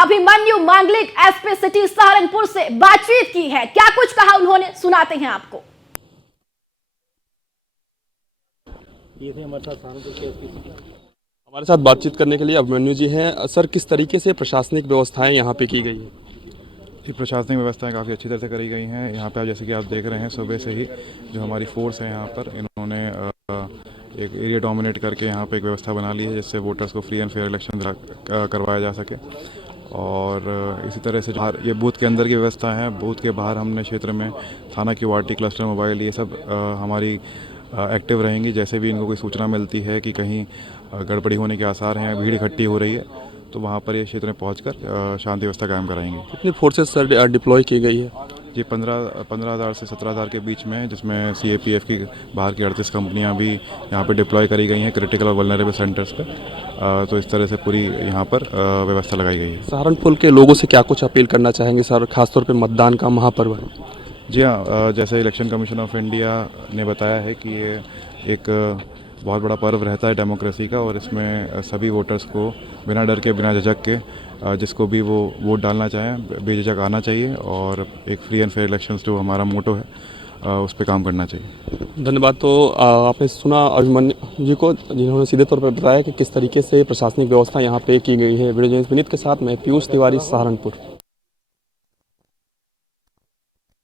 अभिमन्यु मांगलिक SP city Saharanpur से बातचीत की है। क्या कुछ कहा उन्होंने, सुनाते हैं आपको। ये थे हमारे साथ सहारनपुर के एसपी सिटी। हमारे साथ बातचीत करने के लिए अभिमन्यु जी हैं। सर, किस तरीके से प्रशासनिक व्यवस्थाएं यहाँ पे की गई हैं? ये प्रशासनिक व्यवस्थाएं काफ़ी अच्छी तरह से करी गई हैं। यहाँ पे आप जैसे कि आप देख रहे हैं, सुबह से ही जो हमारी फोर्स है यहाँ पर, इन्होंने एक एरिया डोमिनेट करके यहाँ पे एक व्यवस्था बना ली है जिससे वोटर्स को फ्री एंड फेयर इलेक्शन करवाया जा सके। और इसी तरह से बाहर ये बूथ के अंदर की व्यवस्था है, बूथ के बाहर हमने क्षेत्र में थाना QRT, क्लस्टर मोबाइल, ये सब हमारी एक्टिव रहेंगी। जैसे भी इनको कोई सूचना मिलती है कि कहीं गड़बड़ी होने के आसार हैं, भीड़ इकट्ठी हो रही है, तो वहाँ पर ये क्षेत्र में पहुंचकर शांति व्यवस्था कायम कराएंगे। कितनी फोर्सेस सर डिप्लॉय की गई है? ये 15,000 से 17,000 के बीच में है, जिसमें CAPF की बाहर की 38 कंपनियां भी यहाँ पे डिप्लॉय करी गई हैं क्रिटिकल और वल्नरेबल सेंटर्स पे। तो इस तरह से पूरी यहाँ पर व्यवस्था लगाई गई है। सहारनपुर के लोगों से क्या कुछ अपील करना चाहेंगे सर, खासतौर पे मतदान का महापर्व है? जी हाँ, जैसे इलेक्शन कमीशन ऑफ इंडिया ने बताया है कि ये एक बहुत बड़ा पर्व रहता है डेमोक्रेसी का, और इसमें सभी वोटर्स को बिना डर के, बिना झिझक के, जिसको भी वो वोट डालना चाहें, बेझिझक आना चाहिए और एक फ्री एंड फेयर इलेक्शंस जो हमारा मोटो है उस पर काम करना चाहिए। धन्यवाद। तो आपने सुना अभिमन्यु जी को, जिन्होंने सीधे तौर पर बताया कि किस तरीके से प्रशासनिक व्यवस्था यहाँ पे की गई है। वीडियो जर्नलिस्ट विनीत के साथ मैं पीयूष तिवारी, सहारनपुर।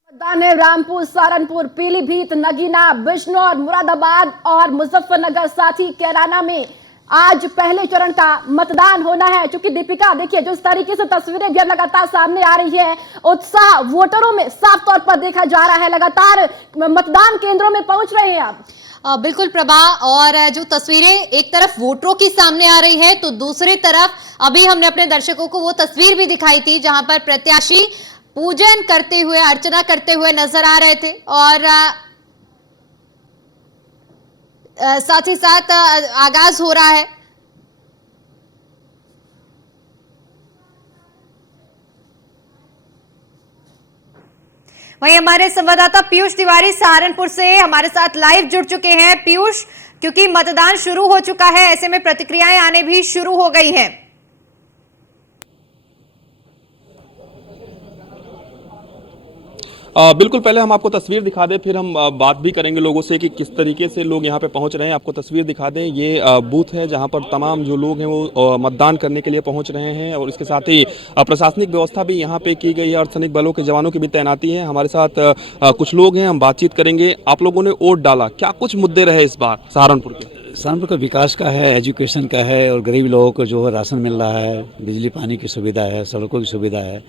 मतदान है रामपुर, सहारनपुर, पीलीभीत, नगीना, बिजनौर, मुरादाबाद और मुजफ्फरनगर, साथ ही कैराना में आज पहले चरण का मतदान होना है। चूंकि दीपिका देखिए, जो इस तरीके से तस्वीरें भी लगातार सामने आ रही है, उत्साह वोटरों में साफ तौर पर देखा जा रहा है। लगातार मतदान केंद्रों में पहुंच रहे हैं आप। बिल्कुल प्रभा, और जो तस्वीरें एक तरफ वोटरों की सामने आ रही है, तो दूसरी तरफ अभी हमने अपने दर्शकों को वो तस्वीर भी दिखाई थी जहां पर प्रत्याशी पूजन करते हुए, अर्चना करते हुए नजर आ रहे थे, और साथ ही साथ आगाज हो रहा है। वहीं हमारे संवाददाता पीयूष तिवारी सहारनपुर से हमारे साथ लाइव जुड़ चुके हैं। पीयूष, क्योंकि मतदान शुरू हो चुका है, ऐसे में प्रतिक्रियाएं आने भी शुरू हो गई हैं। बिल्कुल, पहले हम आपको तस्वीर दिखा दें, फिर हम बात भी करेंगे लोगों से कि किस तरीके से लोग यहाँ पे पहुँच रहे हैं। आपको तस्वीर दिखा दें, ये बूथ है जहाँ पर तमाम जो लोग हैं वो मतदान करने के लिए पहुँच रहे हैं, और इसके साथ ही प्रशासनिक व्यवस्था भी यहाँ पे की गई है, अर्धसैनिक बलों के जवानों की भी तैनाती है। हमारे साथ कुछ लोग हैं, हम बातचीत करेंगे। आप लोगों ने वोट डाला, क्या कुछ मुद्दे रहे इस बार सहारनपुर के? सहारनपुर का विकास का है, एजुकेशन का है, और गरीब लोगों को जो है राशन मिल रहा है, बिजली पानी की सुविधा है, सड़कों की सुविधा है,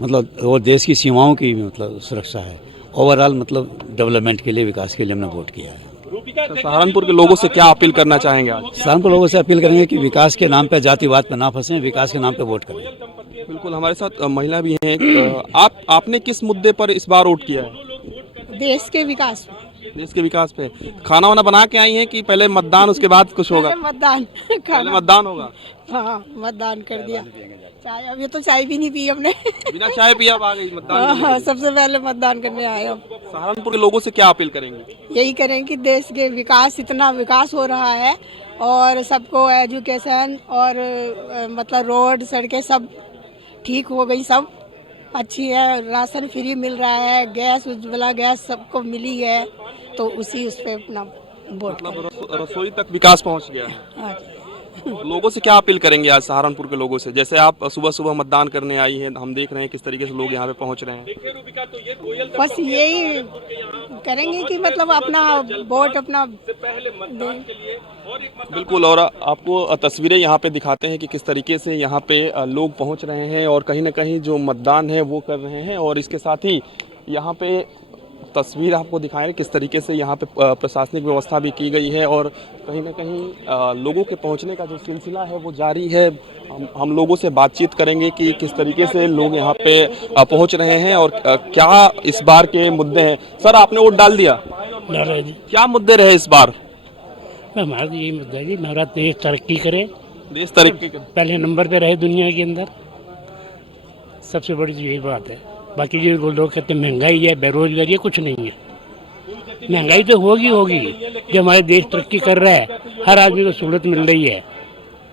मतलब और देश की सीमाओं की मतलब सुरक्षा है। ओवरऑल मतलब डेवलपमेंट के लिए, विकास के लिए हमने वोट किया है। तो सहारनपुर के लोगों से क्या अपील करना चाहेंगे आज? सहारनपुर लोगों से अपील करेंगे कि विकास के नाम पे, जातिवाद पे ना फंसे, विकास के नाम पे वोट करें। बिल्कुल, हमारे साथ महिला भी हैं। आपने किस मुद्दे पर इस बार वोट किया है? देश के विकास, देश के विकास पे। खाना वाना बना के आई हैं कि पहले मतदान उसके बाद कुछ होगा? पहले मतदान होगा। हाँ, मतदान कर दिया। चाय, अभी तो चाय भी नहीं पी हमने। बिना चाय पिया अब आ गई मतदान। हाँ, सबसे पहले मतदान करने आए हम। सहारनपुर के लोगों से क्या अपील करेंगे? यही करें कि देश के विकास, इतना विकास हो रहा है, और सबको एजुकेशन और मतलब रोड, सड़कें सब ठीक हो गई, सब अच्छी है, राशन फ्री मिल रहा है, गैस, उज्ज्वला गैस सबको मिली है, तो उसी उस पर अपना वोट, मतलब रसोई तक विकास पहुंच गया है। हाँ। लोगों से क्या अपील करेंगे आज सहारनपुर के लोगों से? जैसे आप सुबह सुबह मतदान करने आई हैं, हम देख रहे हैं किस तरीके से लोग यहाँ पे पहुँच रहे हैं। बस यही करेंगे कि मतलब अपना वोट अपना बिल्कुल, और आपको तस्वीरें यहाँ पे दिखाते हैं कि किस तरीके से यहाँ पे लोग पहुँच रहे हैं और कहीं ना कहीं जो मतदान है वो कर रहे हैं। और इसके साथ ही यहाँ पे तस्वीर आपको दिखाएं किस तरीके से यहाँ पे प्रशासनिक व्यवस्था भी की गई है, और कहीं ना कहीं लोगों के पहुँचने का जो सिलसिला है वो जारी है। हम लोगों से बातचीत करेंगे कि किस तरीके से लोग यहाँ पे पहुँच रहे हैं और क्या इस बार के मुद्दे हैं। सर, आपने वोट डाल दिया? जी। क्या मुद्दे रहे इस बार? हमारा तो यही मुद्दा है जी, हमारा देश तरक्की करे, देश तरक्की करे, पहले नंबर पे रहे दुनिया के अंदर, सबसे बड़ी यही बात है। बाकी जो लोग कहते हैं महंगाई है, बेरोजगारी है, कुछ नहीं है। महंगाई तो होगी जब हमारे देश तरक्की कर रहा है, हर आदमी को सहूलत मिल रही है।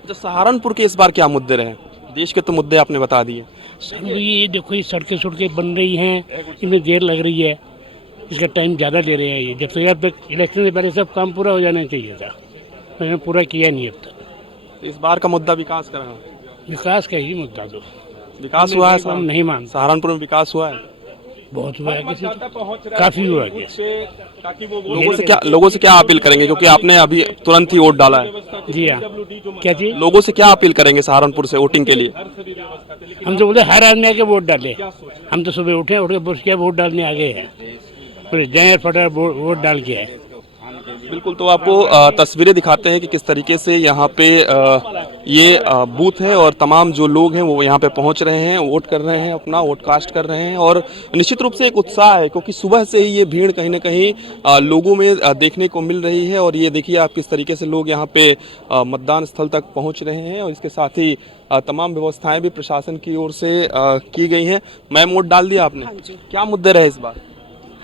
जो सहारनपुर के इस बार क्या मुद्दे रहे? देश के तो मुद्दे आपने बता दिए। सर ये देखो, ये सड़कें बन रही हैं, इनमें देर लग रही है, इसका टाइम ज़्यादा ले रहे हैं। ये जब तक इलेक्शन से पहले सब काम पूरा हो जाना चाहिए था, मैंने पूरा किया नहीं अब तक। इस बार का मुद्दा विकास का रहा। विकास का ही मुद्दा तो विकास हुआ है, हम नहीं मानते। सहारनपुर में विकास हुआ है, बहुत हुआ है, काफ़ी हुआ है। लोगों से क्या अपील करेंगे, क्योंकि आपने अभी तुरंत ही वोट डाला है। जी हाँ, क्या चीज़? लोगों से क्या अपील करेंगे सहारनपुर से वोटिंग के लिए? हम तो बोले हर आदमी आके वोट डाले। हम तो सुबह उठ के बस क्या वोट डालने आ गए हैं, फिर जाए फटाफट वोट डाल के आए। बिल्कुल, तो आपको तस्वीरें दिखाते हैं कि किस तरीके से यहाँ पे ये बूथ है और तमाम जो लोग हैं वो यहाँ पे पहुँच रहे हैं, वोट कर रहे हैं, अपना वोट कास्ट कर रहे हैं। और निश्चित रूप से एक उत्साह है, क्योंकि सुबह से ही ये भीड़ कहीं ना कहीं लोगों में देखने को मिल रही है। और ये देखिए आप किस तरीके से लोग यहाँ पे मतदान स्थल तक पहुँच रहे हैं, और इसके साथ ही तमाम व्यवस्थाएं भी प्रशासन की ओर से की गई हैं। मैम, वोट डाल दिया आपने? क्या मुद्दे रहे इस बार?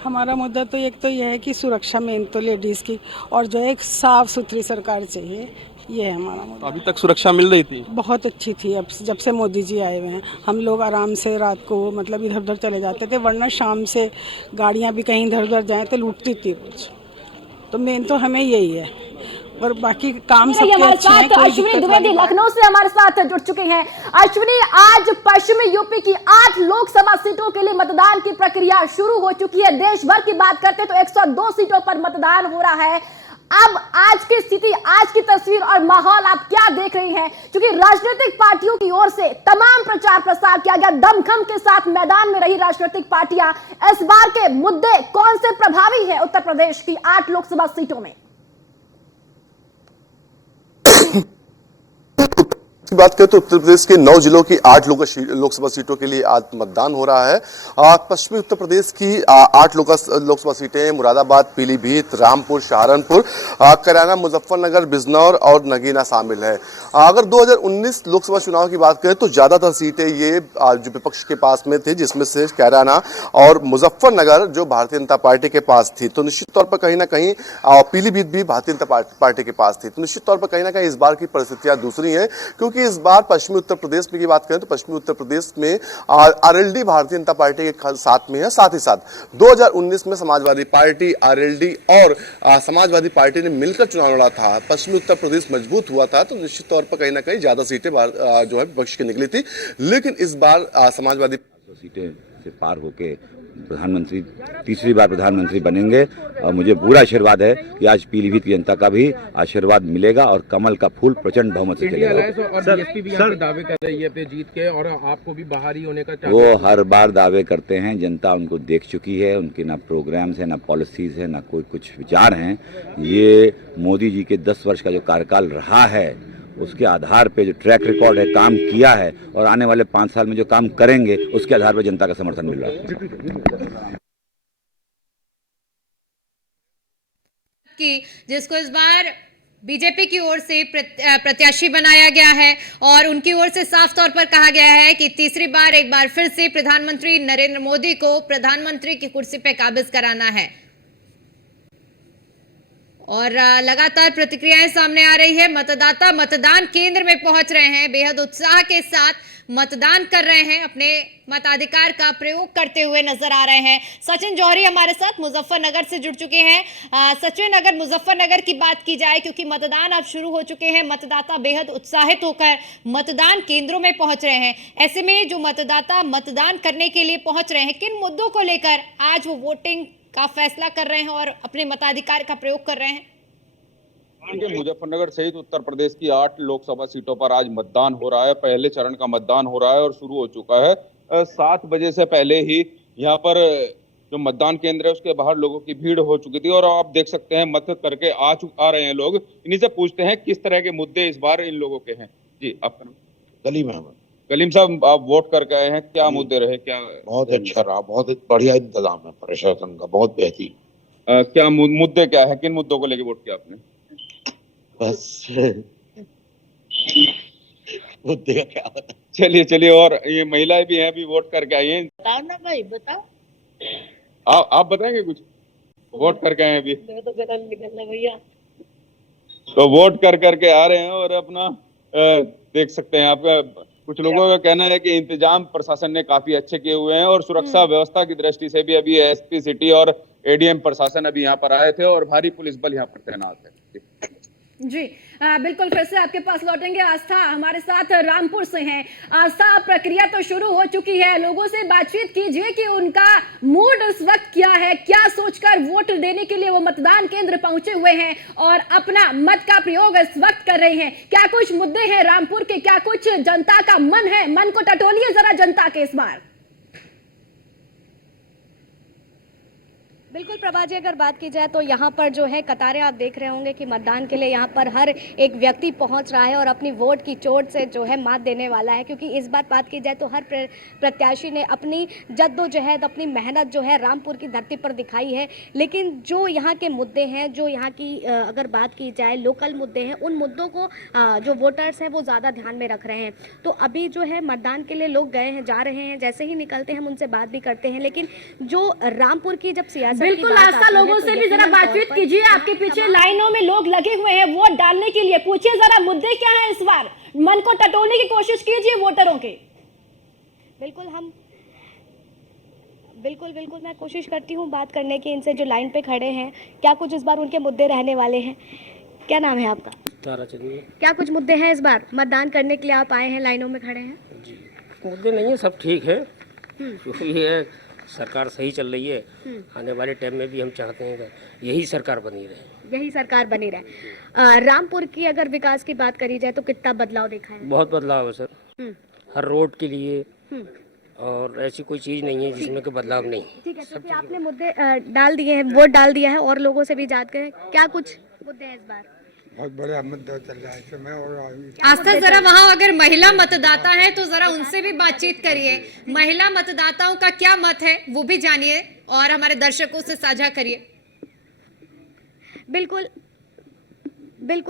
हमारा मुद्दा तो एक तो यह है कि सुरक्षा मेन तो लेडीज़ की, और जो है एक साफ़ सुथरी सरकार चाहिए, ये है हमारा तो मुद्दा। अभी तक सुरक्षा मिल रही थी? बहुत अच्छी थी। अब जब से मोदी जी आए हुए हैं, हम लोग आराम से रात को मतलब इधर उधर चले जाते थे, वरना शाम से गाड़ियाँ भी कहीं इधर उधर जाएँ तो लूटती थी कुछ। तो मेन तो हमें यही है, और बाकी काम सबके हमारे अच्छे हैं, साथ कोई अश्विनी दिक्कत द्विवेदी वाली बात लखनऊ से हमारे साथ जुड़ चुके हैं। अश्विनी, आज पश्चिमी यूपी की 8 लोकसभा सीटों के लिए मतदान की प्रक्रिया शुरू हो चुकी है। देश भर की बात करते तो 102 सीटों पर मतदान हो रहा है। अब आज की स्थिति, आज की तस्वीर और माहौल आप क्या देख रही हैं? क्योंकि राजनीतिक पार्टियों की ओर से तमाम प्रचार प्रसार किया गया, दमखम के साथ मैदान में रही राजनीतिक पार्टियां। इस बार के मुद्दे कौन से प्रभावी हैं उत्तर प्रदेश की 8 लोकसभा सीटों में? की बात करें तो उत्तर प्रदेश के 9 जिलों की 8 लोकसभा सीटों के लिए आज मतदान हो रहा है। पश्चिमी उत्तर प्रदेश की 8 लोकसभा सीटें मुरादाबाद, पीलीभीत, रामपुर, सहारनपुर, कैराना, मुजफ्फरनगर, बिजनौर और नगीना शामिल है। अगर 2019 लोकसभा चुनाव की बात करें तो ज्यादातर सीटें ये जो विपक्ष के पास में थे, जिसमें से कैराना और मुजफ्फरनगर जो भारतीय जनता पार्टी के पास थी। तो निश्चित तौर पर कहीं ना कहीं पीलीभीत भी भारतीय जनता पार्टी के पास थी। तो निश्चित तौर पर कहीं ना कहीं इस बार की परिस्थितियां दूसरी हैं, क्योंकि इस बार पश्चिमी उत्तर प्रदेश में की बात करें तो पश्चिमी उत्तर प्रदेश में आरएलडी भारतीय जनता पार्टी के साथ में है। साथ ही साथ 2019 में समाजवादी पार्टी, आरएलडी और समाजवादी पार्टी ने मिलकर चुनाव लड़ा था। पश्चिमी उत्तर प्रदेश मजबूत हुआ था, तो निश्चित तौर पर कहीं ना कहीं ज्यादा सीटें जो है विपक्ष की निकली थी। लेकिन इस बार समाजवादी सीटें से पार होके प्रधानमंत्री, तीसरी बार प्रधानमंत्री बनेंगे, और मुझे पूरा आशीर्वाद है कि आज पीलीभीत की जनता का भी आशीर्वाद मिलेगा और कमल का फूल प्रचंड बहुमत से चलेगा। और बीएसपी भी यहाँ पे दावे कर रही है अपने जीत के, और आपको भी बाहरी होने का वो हर बार दावे करते हैं, जनता उनको देख चुकी है। उनके ना प्रोग्राम्स हैं, ना पॉलिसीज है, ना कोई कुछ विचार हैं। ये मोदी जी के 10 वर्ष का जो कार्यकाल रहा है उसके आधार पे जो ट्रैक रिकॉर्ड है, काम किया है, और आने वाले 5 साल में जो काम करेंगे उसके आधार पर जनता का समर्थन मिल रहा है। जिसको इस बार बीजेपी की ओर से प्रत्याशी बनाया गया है, और उनकी ओर से साफ तौर पर कहा गया है कि तीसरी बार एक बार फिर से प्रधानमंत्री नरेंद्र मोदी को प्रधानमंत्री की कुर्सी पे काबिज कराना है। और लगातार प्रतिक्रियाएं सामने आ रही है। मतदाता मतदान केंद्र में पहुंच रहे हैं, बेहद उत्साह के साथ मतदान कर रहे हैं, अपने मताधिकार का प्रयोग करते हुए नजर आ रहे हैं। सचिन जौहरी हमारे साथ मुजफ्फरनगर से जुड़ चुके हैं। सचिन, अगर मुजफ्फरनगर की बात की जाए, क्योंकि मतदान अब शुरू हो चुके हैं, मतदाता बेहद उत्साहित होकर मतदान केंद्रों में पहुंच रहे हैं, ऐसे में जो मतदाता मतदान करने के लिए पहुंच रहे हैं, किन मुद्दों को लेकर आज वो वोटिंग का फैसला कर रहे हैं और अपने मताधिकार का प्रयोग कर रहे हैं? मुजफ्फरनगर सहित उत्तर प्रदेश की 8 लोकसभा सीटों पर आज मतदान हो रहा है। पहले चरण का मतदान हो रहा है और शुरू हो चुका है। 7 बजे से पहले ही यहाँ पर जो मतदान केंद्र है उसके बाहर लोगों की भीड़ हो चुकी थी, और आप देख सकते हैं मत करके आ रहे हैं लोग। इन्हीं से पूछते हैं किस तरह के मुद्दे इस बार इन लोगों के हैं। जी, आपका नाम? कलीम अहमद। कलीम साहब, आप वोट करके आए हैं, क्या मुद्दे रहे? क्या बहुत अच्छा रहा, बहुत बढ़िया इंतजाम है प्रशासन का, बहुत बेहतरीन। क्या मुद्दे क्या है, किन मुद्दों को लेकर वोट किया आपने? बस मुद्दे का क्या बता। चलिए, और ये महिलाएं भी हैं, अभी वोट करके आई हैं। बताओ ना भाई, बताओ। आप बताएंगे कुछ? वोट करके आए हैं अभी? तो गलत निकलना भैया। तो वोट करके आ रहे हैं, और अपना देख सकते हैं आप कुछ लोगों का कहना है कि इंतजाम प्रशासन ने काफी अच्छे किए हुए हैं और सुरक्षा व्यवस्था की दृष्टि से भी अभी एसपी सिटी और एडीएम प्रशासन अभी यहाँ पर आए थे और भारी पुलिस बल यहाँ पर तैनात है। जी बिल्कुल, फिर से आपके पास लौटेंगे। आस्था हमारे साथ रामपुर से हैं। आस्था, प्रक्रिया तो शुरू हो चुकी है, लोगों से बातचीत कीजिए कि उनका मूड इस वक्त क्या है, क्या सोचकर वोट देने के लिए वो मतदान केंद्र पहुंचे हुए हैं और अपना मत का प्रयोग इस वक्त कर रहे हैं। क्या कुछ मुद्दे हैं रामपुर के, क्या कुछ जनता का मन है, मन को टटोलिए जरा जनता के इस बार। बिल्कुल प्रभा जी, अगर बात की जाए तो यहाँ पर जो है कतारें आप देख रहे होंगे कि मतदान के लिए यहाँ पर हर एक व्यक्ति पहुँच रहा है और अपनी वोट की चोट से जो है मात देने वाला है, क्योंकि इस बार बात की जाए तो हर प्रत्याशी ने अपनी जद्दोजहद, अपनी मेहनत जो है रामपुर की धरती पर दिखाई है। लेकिन जो यहाँ के मुद्दे हैं, जो यहाँ की अगर बात की जाए लोकल मुद्दे हैं, उन मुद्दों को जो वोटर्स हैं वो ज़्यादा ध्यान में रख रहे हैं। तो अभी जो है मतदान के लिए लोग गए हैं, जा रहे हैं, जैसे ही निकलते हैं हम उनसे बात भी करते हैं। लेकिन जो रामपुर की जब सियासत, बिल्कुल आस्था, लोगों से भी जरा बातचीत कीजिए। आपके पीछे लाइनों में लोग लगे हुए हैं वोट डालने के लिए, पूछिए जरा मुद्दे क्या हैं इस बार, मन को टटोलने की कोशिश कीजिए वोटरों के। बिल्कुल मैं कोशिश करती हूँ बात करने की इनसे, जो लाइन पे खड़े हैं। क्या कुछ इस बार उनके मुद्दे रहने वाले हैं? क्या नाम है आपका? ताराचंद। क्या कुछ मुद्दे हैं इस बार मतदान करने के लिए आप आए हैं, लाइनों में खड़े हैं? जी, मुद्दे नहीं है, सब ठीक है, जो भी है सरकार सही चल रही है। आने वाले टाइम में भी हम चाहते हैं कि यही सरकार बनी रहे। रामपुर की अगर विकास की बात करी जाए तो कितना बदलाव देखा है? बहुत बदलाव है सर, हर रोड के लिए, और ऐसी कोई चीज़ नहीं है जिसमें कोई बदलाव नहीं। ठीक है, क्योंकि आपने मुद्दे डाल दिए हैं, वोट डाल दिया है और लोगों से भी जान करें क्या कुछ मुद्दे हैं इस बार? बहुत बड़ा मुद्दा चल रहा है समय और आस्था, जरा वहाँ अगर महिला मतदाता है तो जरा उनसे भी बातचीत करिए। महिला मतदाताओं का क्या मत है वो भी जानिए और हमारे दर्शकों से साझा करिए। बिल्कुल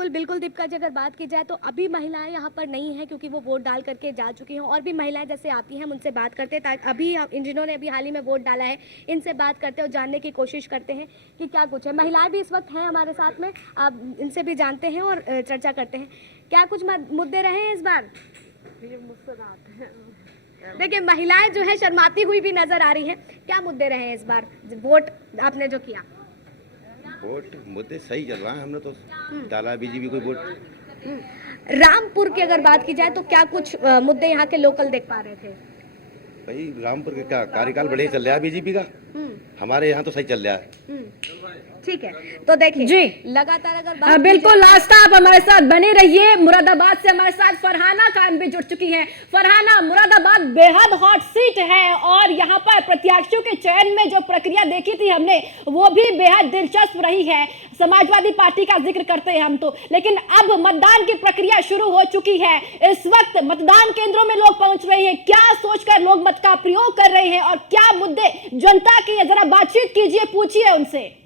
दीपिका जी, अगर बात की जाए तो अभी महिलाएं यहाँ पर नहीं है क्योंकि वो वोट डाल करके जा चुकी हैं। और भी महिलाएं जैसे आती हैं हम उनसे बात करते हैं, ताकि अभी जिन्होंने अभी हाल ही में वोट डाला है इनसे बात करते हैं और जानने की कोशिश करते हैं कि क्या कुछ है। महिलाएं भी इस वक्त हैं हमारे साथ में, आप इनसे भी जानते हैं और चर्चा करते हैं। क्या कुछ मुद्दे रहे हैं इस बार? देखिए, महिलाएं जो है शर्माती हुई भी नजर आ रही है। क्या मुद्दे रहे हैं इस बार वोट आपने जो किया? वोट मुद्दे सही चल रहा है, हमने तो डाला बीजेपी कोई वोट। रामपुर की अगर बात की जाए तो क्या कुछ मुद्दे यहाँ के लोकल देख पा रहे थे? भाई रामपुर के क्या कार्यकाल बढ़िया चल रहा है बीजेपी का, हमारे यहाँ तो सही चल रहा है। ठीक है, तो देखिए जी, लगातार अगर बात बिल्कुल आस्था, आप हमारे साथ बने रहिए। मुरादाबाद से हमारे साथ फरहाना खान भी जुड़ चुकी हैं। फरहाना, मुरादाबाद बेहद हॉट सीट है और यहाँ पर प्रत्याशियों के चयन में जो प्रक्रिया देखी थी हमने, वो भी बेहद दिलचस्प रही है। समाजवादी पार्टी का जिक्र करते हैं हम तो, लेकिन अब मतदान की प्रक्रिया शुरू हो चुकी है। इस वक्त मतदान केंद्रों में लोग पहुंच रहे हैं, क्या सोचकर लोग मत का प्रयोग कर रहे हैं और क्या मुद्दे जनता की, जरा बातचीत कीजिए, पूछिए उनसे।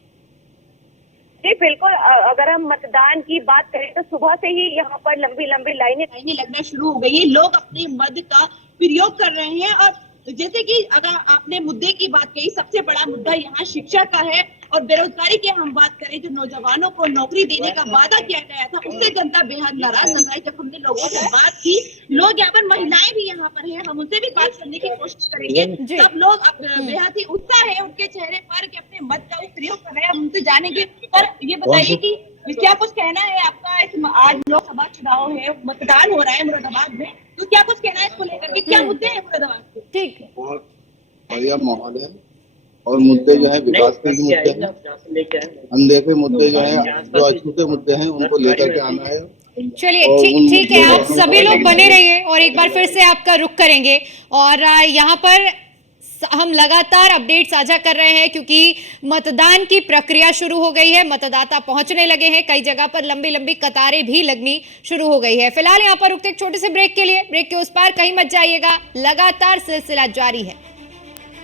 जी बिल्कुल, अगर हम मतदान की बात करें तो सुबह से ही यहाँ पर लंबी लाइनें लगना शुरू हो गई है। लोग अपने मत का प्रयोग कर रहे हैं और जैसे कि अगर आपने मुद्दे की बात कही, सबसे बड़ा मुद्दा यहाँ शिक्षा का है और बेरोजगारी की हम बात करें, जो नौजवानों को नौकरी देने का वादा किया गया था उससे जनता बेहद नाराज नजर आई। जब हमने लोगों से बात की, लोग यहाँ पर, महिलाएं भी यहाँ पर हैं, हम उनसे भी बात करने की कोशिश करेंगे। सब लोग बेहद ही उत्साह है उनके चेहरे पर कि अपने मत का प्रयोग कर रहे हैं, हम उनसे जानेंगे। पर ये बताइए कि क्या कुछ कहना है आपका? आज लोकसभा चुनाव है, मतदान हो रहा है मुरादाबाद में, तो क्या कुछ कहना है इसको लेकर के? क्या मुद्दे हैं मुरादाबाद के? ठीक, बहुत बढ़िया माहौल है और मुद्दे जो है विकास के मुद्दे हैं, अनदेखे मुद्दे जो है, जो अछूते मुद्दे हैं, उनको लेकर के आना है। चलिए ठीक है, आप सभी लोग बने रहिए और एक बार फिर से आपका रुख करेंगे। और यहाँ पर हम लगातार अपडेट साझा कर रहे हैं क्योंकि मतदान की प्रक्रिया शुरू हो गई है, मतदाता पहुंचने लगे हैं, कई जगह पर लंबी कतारें भी लगनी शुरू हो गई है। फिलहाल यहाँ पर रुकते एक छोटे से ब्रेक के लिए, ब्रेक के उस पार कहीं मत जाइएगा, लगातार सिलसिला जारी है।